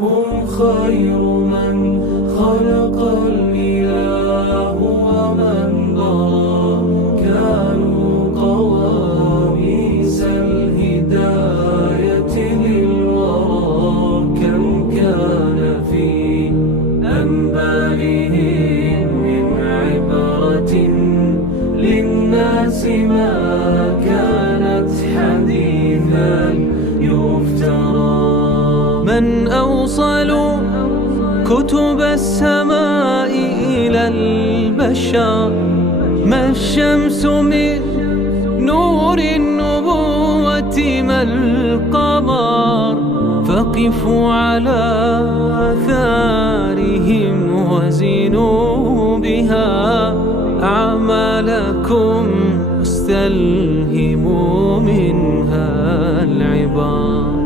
هم خير من خلق الإله ومن ضرى، كانوا قواميس الهداية للورى. كم كان في أنبائهم من عبرة للناس، ما كانت حديثا يفترى. من أوصل كتب السماء إلى البشر، ما الشمس من نور النبوة، ما القمر. فقفوا على آثارهم وزنوا بها أعمالكم، واستلهموا منها العبر.